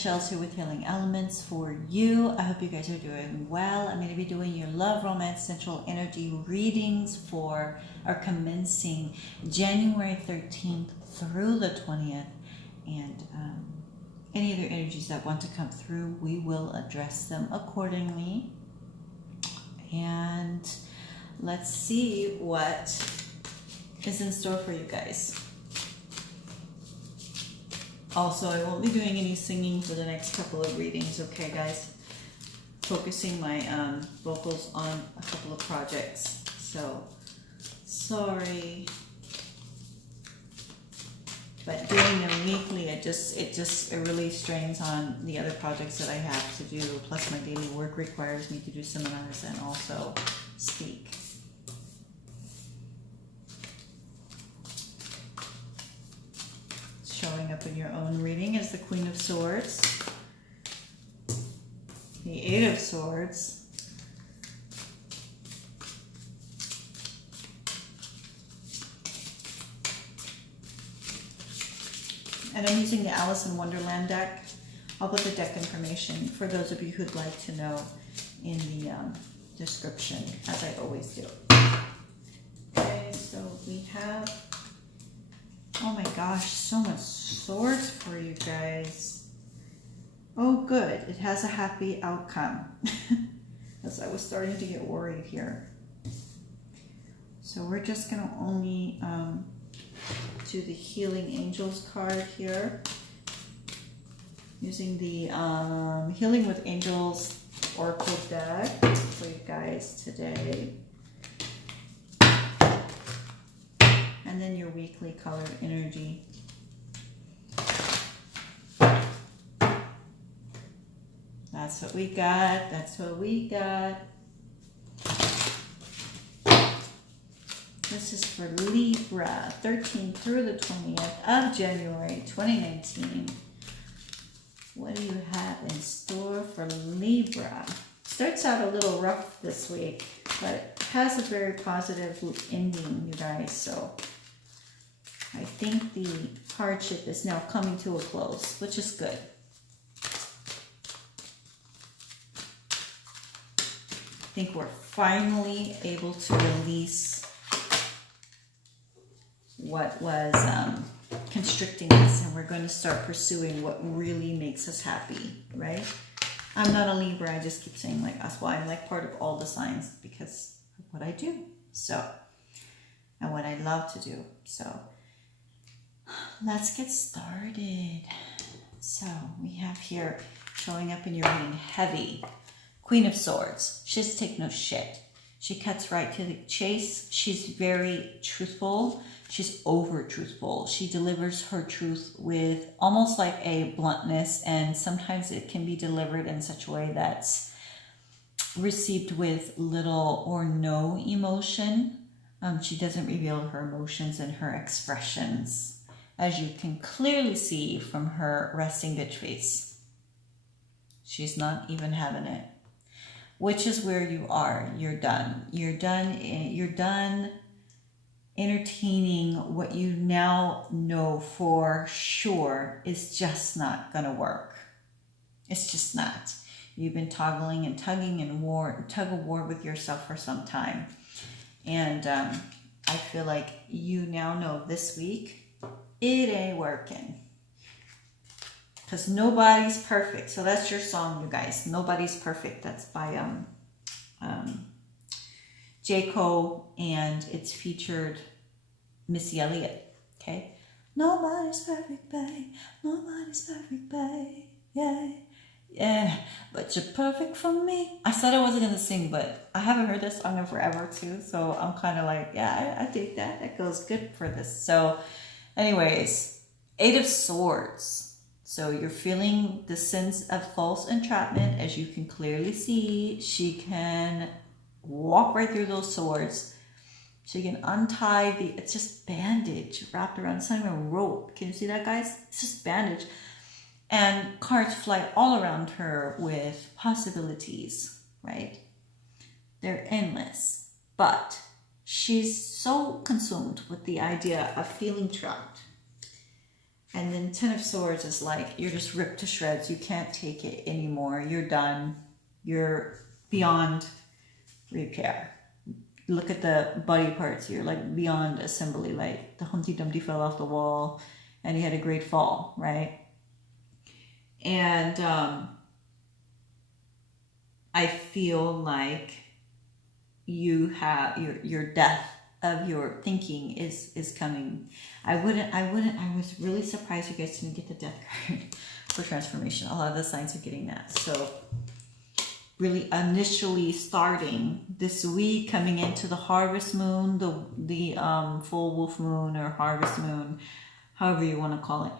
Rashell's here with Healing Elements for you. I hope you guys are doing well. I'm going to be doing your love, romance, central energy readings for our commencing January 13th through the 20th. And any other energies that want to come through, we will address them accordingly. And let's see what is in store for you guys. Also, I won't be doing any singing for the next couple of readings, okay guys? Focusing my vocals on a couple of projects. So, sorry. But doing them weekly, it really strains on the other projects that I have to do. Plus my daily work requires me to do seminars and also speak. Showing up in your own reading is the Queen of Swords, the Eight of Swords, and I'm using the Alice in Wonderland deck. I'll put the deck information for those of you who'd like to know in the description, as I always do. Okay, so we have, oh my gosh, so much swords for you guys. Oh good, it has a happy outcome. As I was starting to get worried here. So we're just going to only do the Healing Angels card here. Using the Healing with Angels Oracle deck for you guys today. And then your weekly color energy. That's what we got. That's what we got. This is for Libra, 13th through the 20th of January 2019. What do you have in store for Libra? Starts out a little rough this week, but it has a very positive ending, you guys. So I think the hardship is now coming to a close, which is good. I think we're finally able to release what was constricting us, and we're going to start pursuing what really makes us happy, right? I'm not a Libra, I just keep saying like us. Well, I'm like part of all the signs because of what I do, so, and what I love to do. So let's get started. So we have here showing up in your reading heavy. Queen of Swords. She doesn't take no shit. She cuts right to the chase. She's very truthful. She's over truthful. She delivers her truth with almost like a bluntness, and sometimes it can be delivered in such a way that's received with little or no emotion. She doesn't reveal her emotions and her expressions, as you can clearly see from her resting bitch face. She's not even having it. Which is where you are. You're done. You're done entertaining what you now know for sure is just not going to work. It's just not. You've been toggling and tugging and tug of war with yourself for some time. And I feel like you now know this week, it ain't working. Because nobody's perfect. So that's your song, you guys. Nobody's perfect. That's by J. Cole, and it's featured Missy Elliott. Okay? Nobody's perfect, babe. Nobody's perfect, babe. Yeah. Yeah. But you're perfect for me. I said I wasn't going to sing, but I haven't heard this song in forever too. So I'm kind of like, yeah, I think that goes good for this. So anyways, Eight of Swords. So you're feeling the sense of false entrapment. As you can clearly see, she can walk right through those swords. She can untie it's just bandage wrapped around. It's not even a rope. Can you see that, guys? It's just bandage. And cards fly all around her with possibilities, right? They're endless. But she's so consumed with the idea of feeling trapped And then Ten of Swords is like, you're just ripped to shreds. You can't take it anymore. You're done. You're beyond repair. Look at the body parts. You're like beyond assembly. Like the Humpty Dumpty fell off the wall and he had a great fall, right? And I feel like you have your death of your thinking is coming. I was really surprised you guys didn't get the death card for transformation. A lot of the signs are getting that. So really initially starting this week, coming into the harvest moon, the full wolf moon or harvest moon, however you want to call it,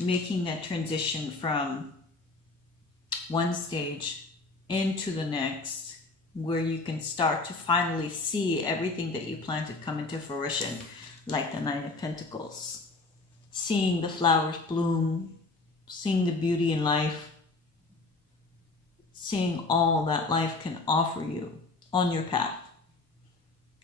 making that transition from one stage into the next, where you can start to finally see everything that you planted come into fruition, like the Nine of Pentacles. Seeing the flowers bloom, seeing the beauty in life, seeing all that life can offer you on your path,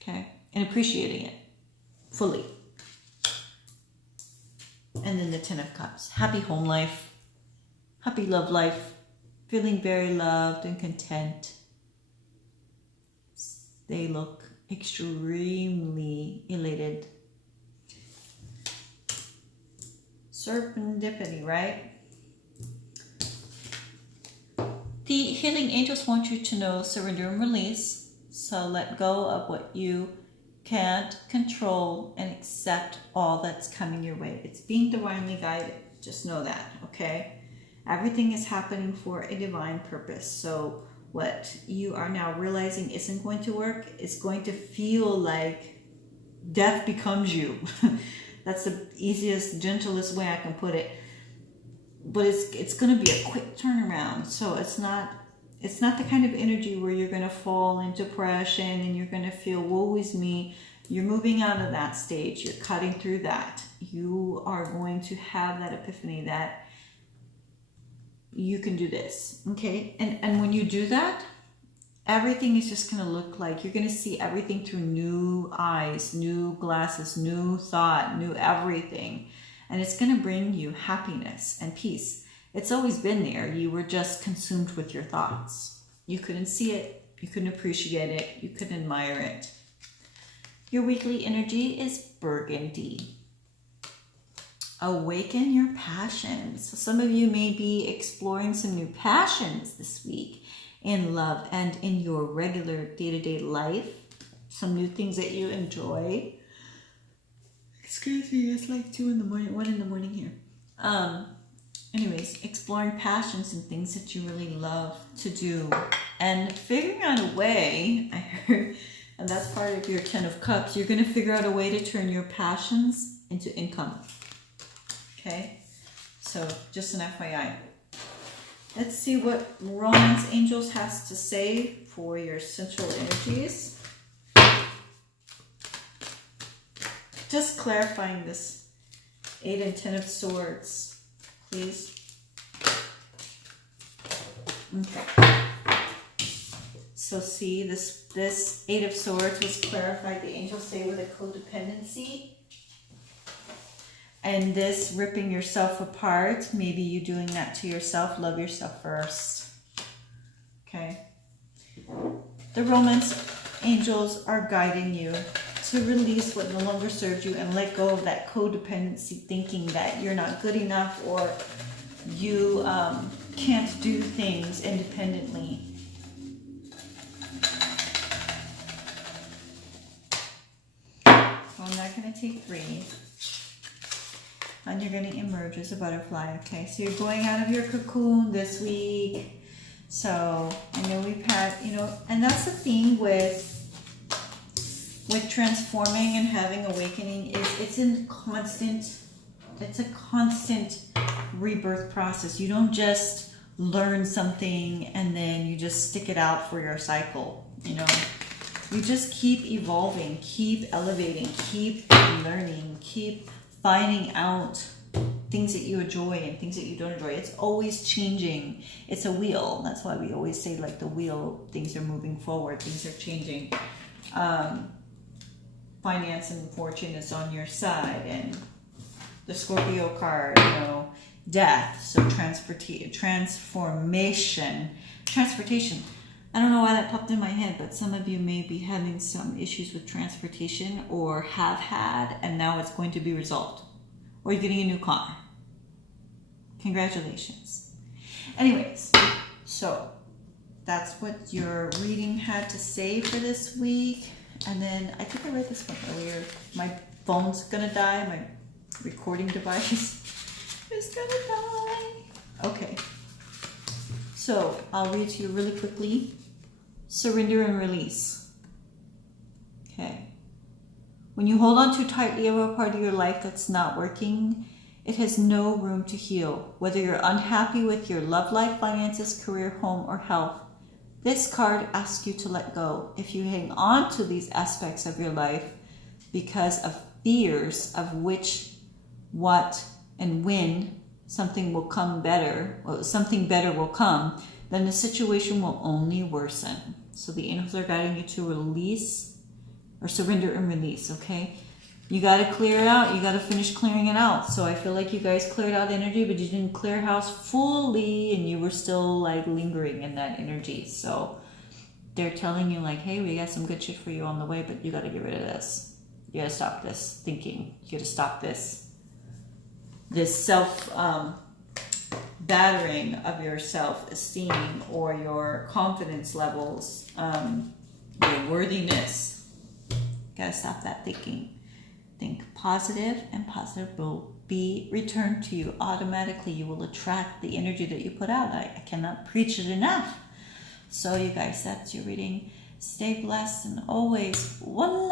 okay? And appreciating it fully. And then the Ten of Cups. Happy home life, happy love life, feeling very loved and content. They look extremely elated. Serendipity, right? The healing angels want you to know, surrender and release. So let go of what you can't control and accept all that's coming your way. It's being divinely guided. Just know that, okay? Everything is happening for a divine purpose. So what you are now realizing isn't going to work, it's going to feel like death becomes you. That's the easiest, gentlest way I can put it. But it's going to be a quick turnaround. So it's not the kind of energy where you're going to fall into depression and you're going to feel, woe is me. You're moving out of that stage. You're cutting through that. You are going to have that epiphany that you can do this, okay? And when you do that, everything is just going to look like, you're going to see everything through new eyes, new glasses, new thought, new everything. And it's going to bring you happiness and peace. It's always been there. You were just consumed with your thoughts. You couldn't see it. You couldn't appreciate it. You couldn't admire it. Your weekly energy is burgundy. Awaken your passions. So some of you may be exploring some new passions this week in love and in your regular day-to-day life. Some new things that you enjoy. Excuse me, it's like 2 in the morning, 1 in the morning here. Anyways, exploring passions and things that you really love to do. And figuring out a way, I heard, and that's part of your 10 of Cups, you're going to figure out a way to turn your passions into income. Okay, so just an FYI. Let's see what Romance Angels has to say for your central energies. Just clarifying this 8 and 10 of Swords, please. Okay. So see, this 8 of Swords was clarified, the angels say, with a codependency. And this ripping yourself apart, maybe you doing that to yourself. Love yourself first. Okay. The Romance Angels are guiding you to release what no longer serves you and let go of that codependency thinking that you're not good enough or you can't do things independently. So I'm not going to take 3. And you're going to emerge as a butterfly, okay? So you're going out of your cocoon this week. So I know we've had, and that's the thing with transforming and having awakening is it's a constant rebirth process. You don't just learn something and then you just stick it out for your cycle, You just keep evolving, keep elevating, keep learning, keep finding out things that you enjoy and things that you don't enjoy. It's always changing. It's a wheel. That's why we always say, like the wheel, things are moving forward, things are changing. finance and fortune is on your side, and the Scorpio card, you know, death. So transportation. I don't know why that popped in my head, but some of you may be having some issues with transportation or have had, and now it's going to be resolved. Or you're getting a new car. Congratulations. Anyways, so that's what your reading had to say for this week. And then I think I read this one earlier. My phone's gonna die. My recording device is gonna die. Okay. So I'll read to you really quickly. Surrender and release. Okay. When you hold on too tightly of a part of your life that's not working, it has no room to heal. Whether you're unhappy with your love life, finances, career, home, or health, this card asks you to let go. If you hang on to these aspects of your life because of fears of which, what, and when something will come better, or something better will come, then the situation will only worsen. So the angels are guiding you to release or surrender and release, okay? You got to clear it out. You got to finish clearing it out. So I feel like you guys cleared out energy, but you didn't clear house fully, and you were still like lingering in that energy. So they're telling you like, hey, we got some good shit for you on the way, but you got to get rid of this. You got to stop this thinking. You got to stop this self battering of your self-esteem or your confidence levels, your worthiness. Got to stop that thinking. Think positive, and positive will be returned to you automatically. You will attract the energy that you put out. I cannot preach it enough. So you guys, that's your reading. Stay blessed and always one